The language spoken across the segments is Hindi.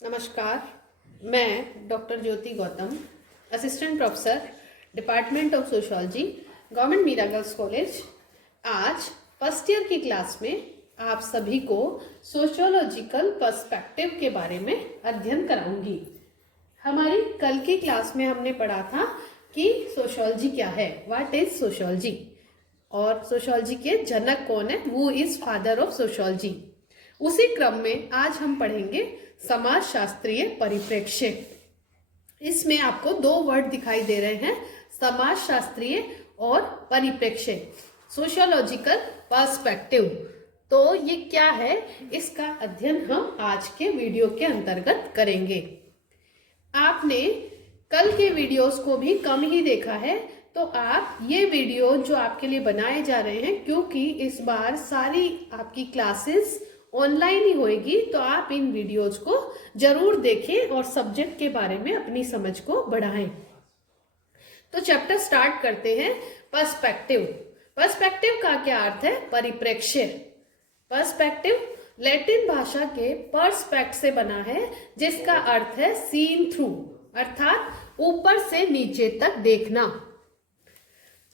नमस्कार। मैं doctor Jyoti Gautam, assistant professor, department of sociology, government Meera girls college, आज फर्स्ट ईयर की क्लास में आप सभी को सोशियोलॉजिकल पर्सपेक्टिव के बारे में अध्ययन कराऊंगी। हमारी कल की क्लास में हमने पढ़ा था कि सोशियोलॉजी क्या है, व्हाट इज सोशियोलॉजी, और सोशियोलॉजी के जनक कौन है, who is father of sociology. उसी क्रम में आज हम पढ़ेंगे समाज शास्त्रीय परिप्रेक्ष्य। इसमें आपको दो वर्ड दिखाई दे रहे हैं, समाज शास्त्रीय और परिप्रेक्ष्य, सोशियोलॉजिकल पर्सपेक्टिव। तो ये क्या है, इसका अध्ययन हम आज के वीडियो के अंतर्गत करेंगे। आपने कल के वीडियोस को भी कम ही देखा है, तो आप ये वीडियो जो आपके लिए बनाए जा रहे हैं, क्योंकि इस बार सारी आपकी क्लासेस ऑनलाइन ही होएगी, तो आप इन वीडियोज को जरूर देखें और सब्जेक्ट के बारे में अपनी समझ को बढ़ाएं। तो चैप्टर स्टार्ट करते हैं। पर्सपेक्टिव। पर्सपेक्टिव का क्या अर्थ है? परिप्रेक्ष्य। पर्सपेक्टिव लैटिन भाषा के पर्सपेक्ट से बना है, जिसका अर्थ है सीन थ्रू, अर्थात ऊपर से नीचे तक देखना।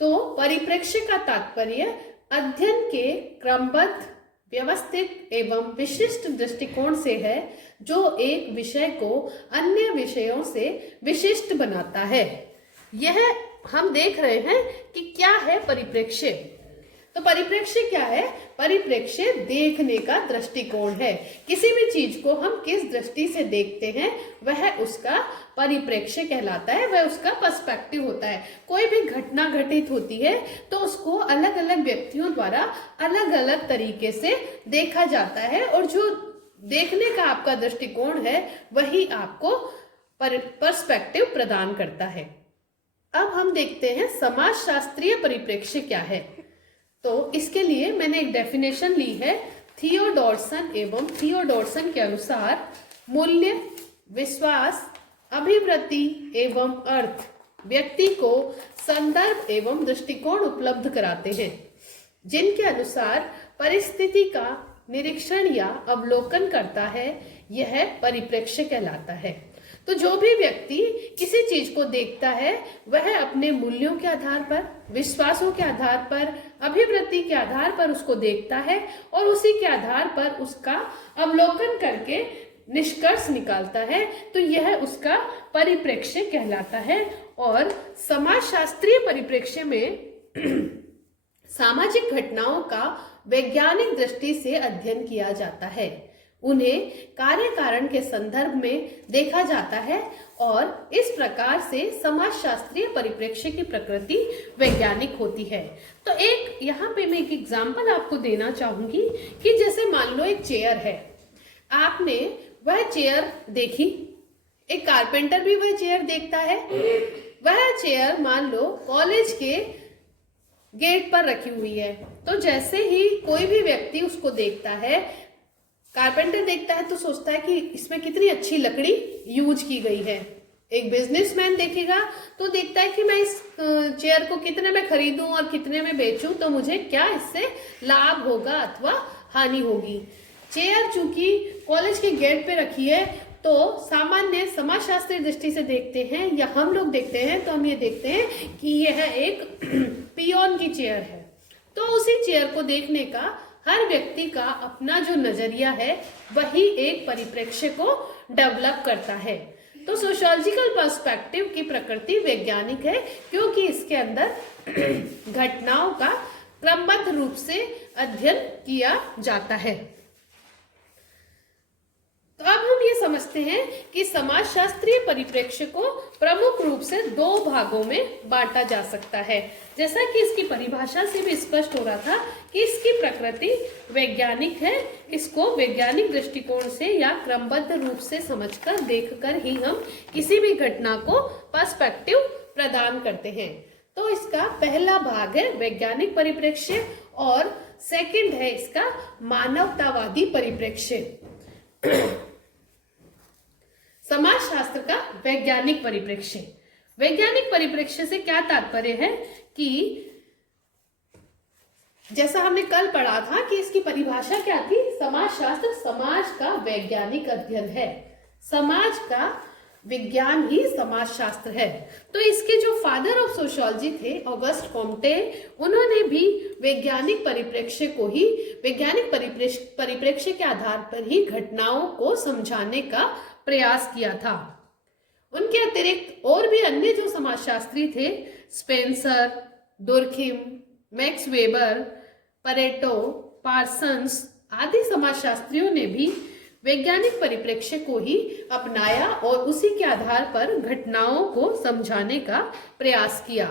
तो परिप्रेक्ष्य का तात्पर्य अध्ययन के क्रमबद्ध, व्यवस्थित एवं विशिष्ट दृष्टिकोण से है, जो एक विषय को अन्य विषयों से विशिष्ट बनाता है। यह हम देख रहे हैं कि क्या है परिप्रेक्ष्य। तो परिप्रेक्ष्य क्या है? परिप्रेक्ष्य देखने का दृष्टिकोण है। किसी भी चीज को हम किस दृष्टि से देखते हैं, वह उसका परिप्रेक्ष्य कहलाता है, वह उसका पर्सपेक्टिव होता है। कोई भी घटना घटित होती है तो उसको अलग अलग व्यक्तियों द्वारा अलग अलग तरीके से देखा जाता है, और जो देखने का आपका दृष्टिकोण है वही आपको पर्सपेक्टिव प्रदान करता है। अब हम देखते हैं समाज शास्त्रीय परिप्रेक्ष्य क्या है। तो इसके लिए मैंने एक डेफिनेशन ली है थियोडोरसन, एवं थियोडोरसन के अनुसार मूल्य, विश्वास, अभिवृत्ति एवं अर्थ व्यक्ति को संदर्भ एवं दृष्टिकोण उपलब्ध कराते हैं, जिनके अनुसार परिस्थिति का निरीक्षण या अवलोकन करता है। यह परिप्रेक्ष्य कहलाता है। तो जो भी व्यक्ति किसी चीज को देखता है, वह अपने मूल्यों के आधार पर, विश्वासों के आधार पर, अभिवृत्ति के आधार पर उसको देखता है, और उसी के आधार पर उसका अवलोकन करके निष्कर्ष निकालता है। तो यह उसका परिप्रेक्ष्य कहलाता है। और समाजशास्त्रीय परिप्रेक्ष्य में सामाजिक घटनाओं का वैज्ञानिक दृष्टि से अध्ययन किया जाता है, उन्हें कार्य कारण के संदर्भ में देखा जाता है, और इस प्रकार से समाजशास्त्रीय परिप्रेक्ष्य की प्रकृति वैज्ञानिक होती है। तो एक यहाँ पे मैं एक एग्जाम्पल आपको देना चाहूंगी कि जैसे मान लो एक चेयर है, आपने वह चेयर देखी, एक कारपेंटर भी वह चेयर देखता है। वह चेयर मान लो कॉलेज के गेट पर रखी हुई है, तो जैसे ही कोई भी व्यक्ति उसको देखता है, कारपेंटर देखता है तो सोचता है कि इसमें कितनी अच्छी लकड़ी यूज की गई है। एक बिजनेसमैन देखेगा तो देखता है कि मैं इस चेयर को कितने में खरीदूं और कितने में बेचूं, तो मुझे क्या इससे लाभ होगा अथवा हानि होगी। चेयर चूंकि कॉलेज के गेट पे रखी है, तो सामान्य समाजशास्त्रीय दृष्टि से देखते हैं, या हम लोग देखते हैं, तो हम ये देखते हैं कि यह एक पियोन की चेयर है। तो उसी चेयर को देखने का हर व्यक्ति का अपना जो नजरिया है, वही एक परिप्रेक्ष्य को डेवलप करता है। तो सोशियोलॉजिकल पर्सपेक्टिव की प्रकृति वैज्ञानिक है, क्योंकि इसके अंदर घटनाओं का क्रमबद्ध रूप से अध्ययन किया जाता है। तो अब हम ये समझते हैं कि समाजशास्त्रीय परिप्रेक्ष्य को प्रमुख रूप से दो भागों में बांटा जा सकता है। जैसा कि इसकी परिभाषा से भी स्पष्ट हो रहा था कि इसकी प्रकृति वैज्ञानिक है। इसको वैज्ञानिक दृष्टिकोण से या क्रमबद्ध रूप से समझकर, देखकर ही हम किसी भी घटना को पर्सपेक्टिव प्रदान करते हैं। तो इसका पहला भाग है वैज्ञानिक परिप्रेक्ष्य, और सेकंड है इसका मानवतावादी परिप्रेक्ष्य। समाजशास्त्र का वैज्ञानिक परिप्रेक्ष्य। वैज्ञानिक परिप्रेक्ष्य से क्या तात्पर्य है कि जैसा हमने कल पढ़ा था कि इसकी परिभाषा क्या थी, समाजशास्त्र समाज का वैज्ञानिक अध्ययन है। समाज का विज्ञान ही समाजशास्त्र है। तो इसके जो फादर ऑफ सोशियोलॉजी थे ऑगस्ट कॉम्टे, उन्होंने भी वैज्ञानिक परिप्रेक्ष्य के आधार पर ही घटनाओं को समझाने का प्रयास किया था। उनके अतिरिक्त और भी अन्य जो समाजशास्त्री थे, Spencer, Durkheim, max weber, Pareto, Parsons आदि समाजशास्त्रियों ने भी वैज्ञानिक परिप्रेक्ष्य को ही अपनाया और उसी के आधार पर घटनाओं को समझाने का प्रयास किया।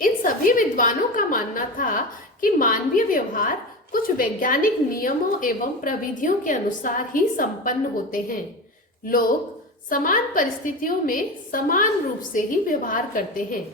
इन सभी विद्वानों का मानना था कि मानवीय व्यवहार कुछ वैज्ञानिक नियमों एवं प्रविधियों के अनुसार ही संपन्न होते हैं। लोग समान परिस्थितियों में समान रूप से ही व्यवहार करते हैं।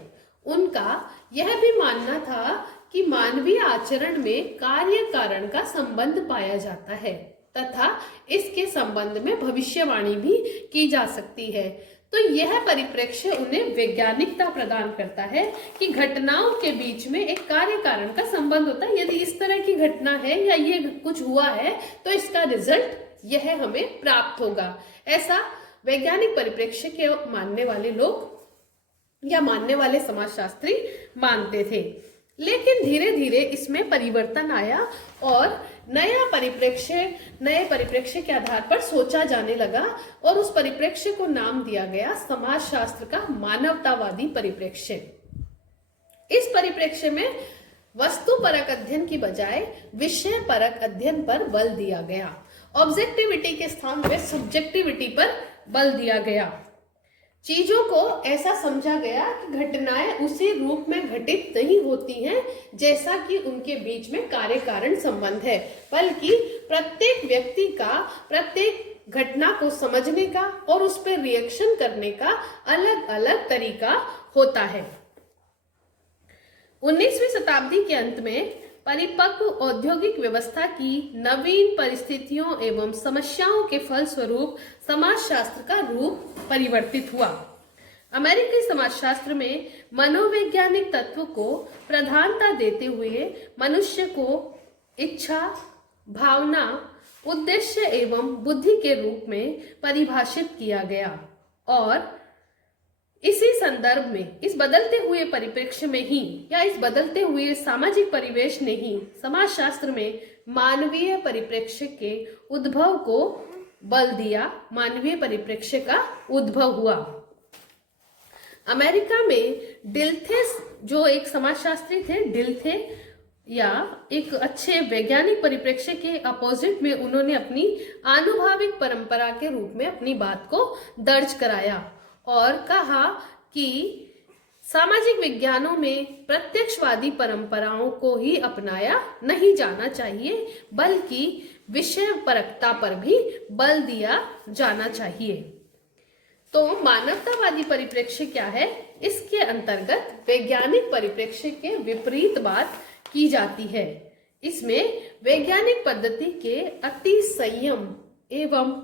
उनका यह भी मानना था कि मानवीय आचरण में कार्य कारण का संबंध पाया जाता है तथा इसके संबंध में भविष्यवाणी भी की जा सकती है। तो यह परिप्रेक्ष्य उन्हें वैज्ञानिकता प्रदान करता है कि घटनाओं के बीच में एक कार्य कारण का संबंध होता है। यदि इस तरह की घटना है या ये कुछ हुआ है तो इसका रिजल्ट यह हमें प्राप्त होगा। ऐसा वैज्ञानिक परिप्रेक्ष्य के मानने वाले लोग या मानने वाले समाजशास्त्री मानते थे। लेकिन धीरे धीरे इसमें परिवर्तन आया और नए परिप्रेक्ष्य के आधार पर सोचा जाने लगा और उस परिप्रेक्ष्य को नाम दिया गया समाजशास्त्र का मानवतावादी परिप्रेक्ष्य। इस परिप्रेक्ष्य में वस्तुपरक अध्ययन की बजाय विषय परक अध्ययन पर बल दिया गया। ऑब्जेक्टिविटी के स्थान पे सब्जेक्टिविटी पर बल दिया गया। चीजों को ऐसा समझा गया कि घटनाएं उसी रूप में घटित नहीं होती हैं जैसा कि उनके बीच में कार्य कारण संबंध है, बल्कि प्रत्येक व्यक्ति का प्रत्येक घटना को समझने का और उस पर रिएक्शन करने का अलग अलग तरीका होता है। 19वीं शताब्दी के अंत में परिपक्व औद्योगिक व्यवस्था की नवीन परिस्थितियों एवं समस्याओं के फलस्वरूप समाजशास्त्र का रूप परिवर्तित हुआ। अमेरिकी समाजशास्त्र में मनोवैज्ञानिक तत्व को प्रधानता देते हुए मनुष्य को इच्छा, भावना, उद्देश्य एवं बुद्धि के रूप में परिभाषित किया गया और इसी संदर्भ में इस बदलते हुए परिप्रेक्ष्य में ही या इस बदलते हुए सामाजिक परिवेश ने ही समाजशास्त्र में मानवीय परिप्रेक्ष्य के उद्भव को बल दिया। मानवीय परिप्रेक्ष्य का उद्भव हुआ। अमेरिका में डिल्थे जो एक समाजशास्त्री थे, डिल्थे या एक अच्छे वैज्ञानिक परिप्रेक्ष्य के अपोजिट में उन्होंने अपनी आनुभाविक परंपरा के रूप में अपनी बात को दर्ज कराया और कहा कि सामाजिक विज्ञानों में प्रत्यक्षवादी परंपराओं को ही अपनाया नहीं जाना चाहिए, बल्कि विषय परकता पर भी बल दिया जाना चाहिए। तो मानवतावादी परिप्रेक्ष्य क्या है? इसके अंतर्गत वैज्ञानिक परिप्रेक्ष्य के विपरीत बात की जाती है। इसमें वैज्ञानिक पद्धति के अति संयम एवं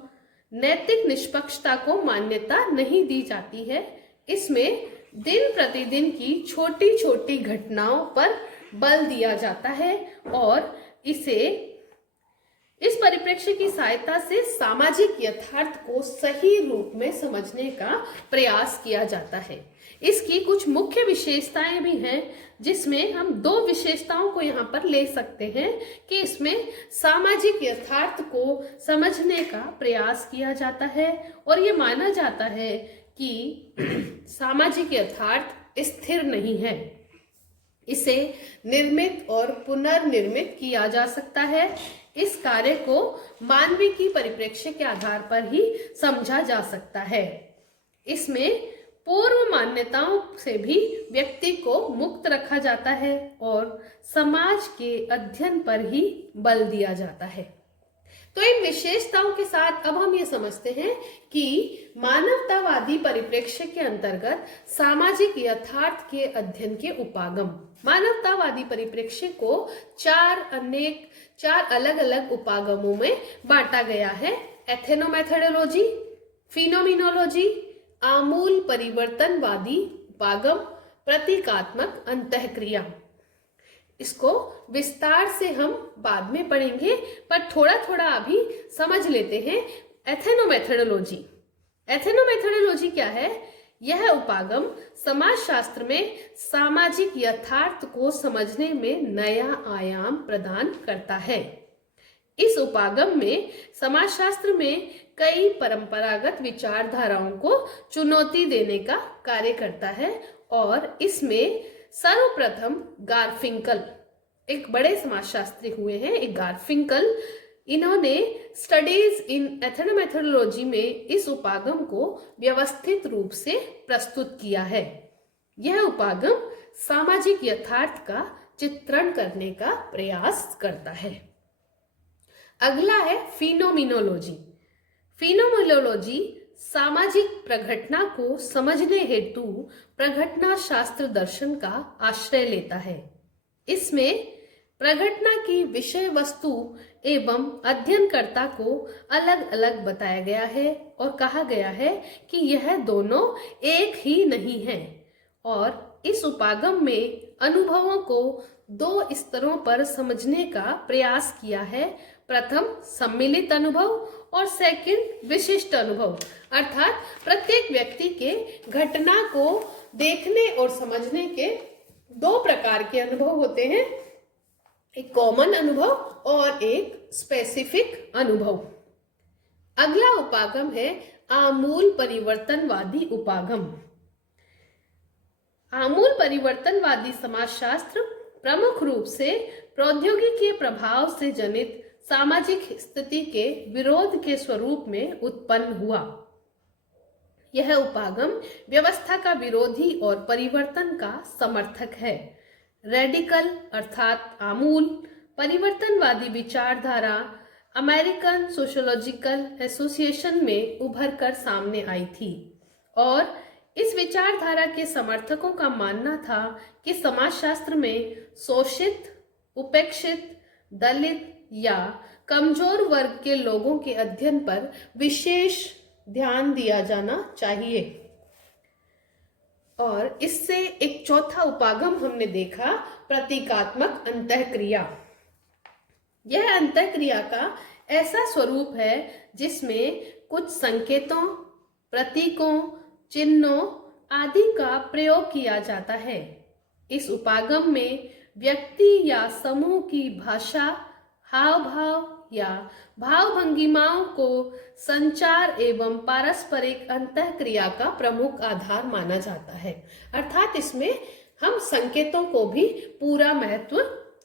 नैतिक निष्पक्षता को मान्यता नहीं दी जाती है। इसमें दिन प्रतिदिन की छोटी छोटी घटनाओं पर बल दिया जाता है और इस परिप्रेक्ष्य की सहायता से सामाजिक यथार्थ को सही रूप में समझने का प्रयास किया जाता है। इसकी कुछ मुख्य विशेषताएं भी हैं, जिसमें हम दो विशेषताओं को यहाँ पर ले सकते हैं कि इसमें सामाजिक यथार्थ को समझने का प्रयास किया जाता है और ये माना जाता है कि सामाजिक यथार्थ स्थिर नहीं है, इसे निर्मित और पुनर्निर्मित किया जा सकता है। इस कार्य को मानविकी परिप्रेक्ष्य के आधार पर ही समझा जा सकता है। इसमें पूर्व मान्यताओं से भी व्यक्ति को मुक्त रखा जाता है और समाज के अध्ययन पर ही बल दिया जाता है। तो इन विशेषताओं के साथ अब हम ये समझते हैं कि मानवतावादी परिप्रेक्ष्य के अंतर्गत सामाजिक यथार्थ के अध्ययन के उपागम। मानवतावादी परिप्रेक्ष्य को चार अलग अलग उपागमों में बांटा गया है। एथेनोमेथोडोलॉजी, फिनोमिनोलॉजी, आमूल परिवर्तनवादी उपागम, प्रतीकात्मक अंतःक्रिया। इसको विस्तार से हम बाद में पढ़ेंगे, पर थोड़ा थोड़ा अभी समझ लेते हैं। एथेनोमेथोडोलॉजी। एथेनोमेथोडोलॉजी क्या है? यह उपागम समाजशास्त्र में सामाजिक यथार्थ को समझने में नया आयाम प्रदान करता है। इस उपागम में समाजशास्त्र में कई परंपरागत विचारधाराओं को चुनौती देने का कार्य करता है और इसमें सर्वप्रथम गारफिंकल, एक बड़े समाजशास्त्री हुए हैं, एक गारफिंकल, इन्होंने स्टडीज इन एथेनोमेथोडोलॉजी में इस उपागम को व्यवस्थित रूप से प्रस्तुत किया है। यह उपागम सामाजिक यथार्थ का चित्रण करने का प्रयास करता है। अगला है फिनोमिनोलॉजी। फिनोमिनोलॉजी सामाजिक प्रघटना को समझने हेतु प्रघटना शास्त्र दर्शन का आश्रय लेता है। इसमें प्रघटना की विषय वस्तु एवं अध्ययनकर्ता को अलग अलग बताया गया है और कहा गया है कि यह दोनों एक ही नहीं है, और इस उपागम में अनुभवों को दो स्तरों पर समझने का प्रयास किया है। प्रथम सम्मिलित अनुभव और सेकंड विशिष्ट अनुभव, अर्थात प्रत्येक व्यक्ति के घटना को देखने और समझने के दो प्रकार के अनुभव होते हैं, एक कॉमन अनुभव और एक स्पेसिफिक अनुभव। अगला उपागम है आमूल परिवर्तनवादी उपागम। आमूल परिवर्तनवादी समाजशास्त्र प्रमुख रूप से प्रौद्योगिकी के प्रभाव से जनित सामाजिक स्थिति के विरोध के स्वरूप में उत्पन्न हुआ। यह उपागम व्यवस्था का विरोधी और परिवर्तन का समर्थक है। रेडिकल अर्थात आमूल परिवर्तनवादी विचारधारा अमेरिकन सोशियोलॉजिकल एसोसिएशन में उभर कर सामने आई थी और इस विचारधारा के समर्थकों का मानना था कि समाजशास्त्र में शोषित, उपेक्षित, दलित या कमजोर वर्ग के लोगों के अध्ययन पर विशेष ध्यान दिया जाना चाहिए। और इससे एक चौथा उपागम हमने देखा, प्रतीकात्मक अंतःक्रिया। यह अंतःक्रिया का ऐसा स्वरूप है जिसमें कुछ संकेतों, प्रतीकों, चिन्हों आदि का प्रयोग किया जाता है। इस उपागम में व्यक्ति या समूह की भाषा, हाव भाव या भाव भंगिमाओं को संचार एवं पारस्परिक अंतःक्रिया का प्रमुख आधार माना जाता है, अर्थात इसमें हम संकेतों को भी पूरा महत्व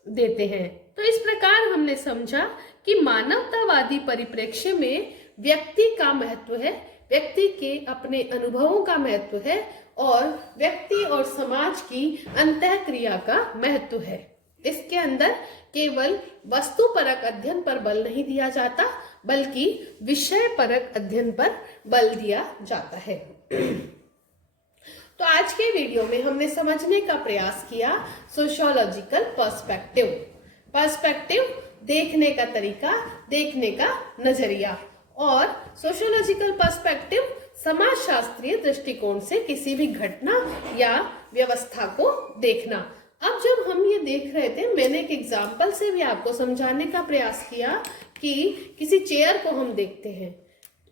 देते हैं। तो इस प्रकार हमने समझा कि मानवतावादी परिप्रेक्ष्य में व्यक्ति का महत्व है, व्यक्ति के अपने अनुभवों का महत्व है और व्यक्ति और समाज की अंतःक्रिया का महत्व है। इसके अंदर केवल वस्तुपरक अध्ययन पर बल नहीं दिया जाता, बल्कि विषय परक अध्ययन पर बल दिया जाता है। तो आज के वीडियो में हमने समझने का प्रयास किया सोशियोलॉजिकल पर्सपेक्टिव। पर्सपेक्टिव देखने का तरीका, देखने का नजरिया, और सोशियोलॉजिकल पर्सपेक्टिव समाजशास्त्रीय दृष्टिकोण से किसी भी घटना या व्यवस्था को देखना। अब जब हम ये देख रहे थे, मैंने एक एग्जाम्पल से भी आपको समझाने का प्रयास किया कि किसी चेयर को हम देखते हैं।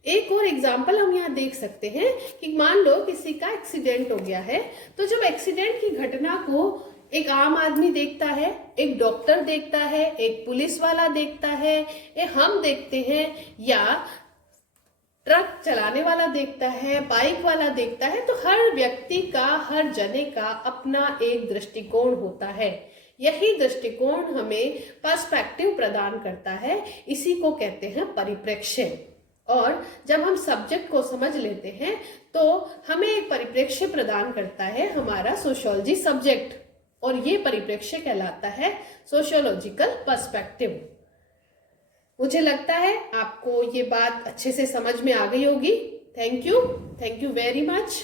एक और एग्जाम्पल हम यहाँ देख सकते हैं कि मान लो किसी का एक्सीडेंट हो गया है, तो जब एक्सीडेंट की घटना को एक आम आदमी देखता है, एक डॉक्टर देखता है, एक पुलिस वाला देखता है, हम देखते हैं, या ट्रक चलाने वाला देखता है, बाइक वाला देखता है, तो हर व्यक्ति का, हर जने का अपना एक दृष्टिकोण होता है। यही दृष्टिकोण हमें पर्सपेक्टिव प्रदान करता है, इसी को कहते हैं परिप्रेक्ष्य। और जब हम सब्जेक्ट को समझ लेते हैं तो हमें एक परिप्रेक्ष्य प्रदान करता है हमारा सोशियोलॉजी सब्जेक्ट, और ये परिप्रेक्ष्य कहलाता है सोशियोलॉजिकल पर्सपेक्टिव। मुझे लगता है आपको ये बात अच्छे से समझ में आ गई होगी। Thank you very much.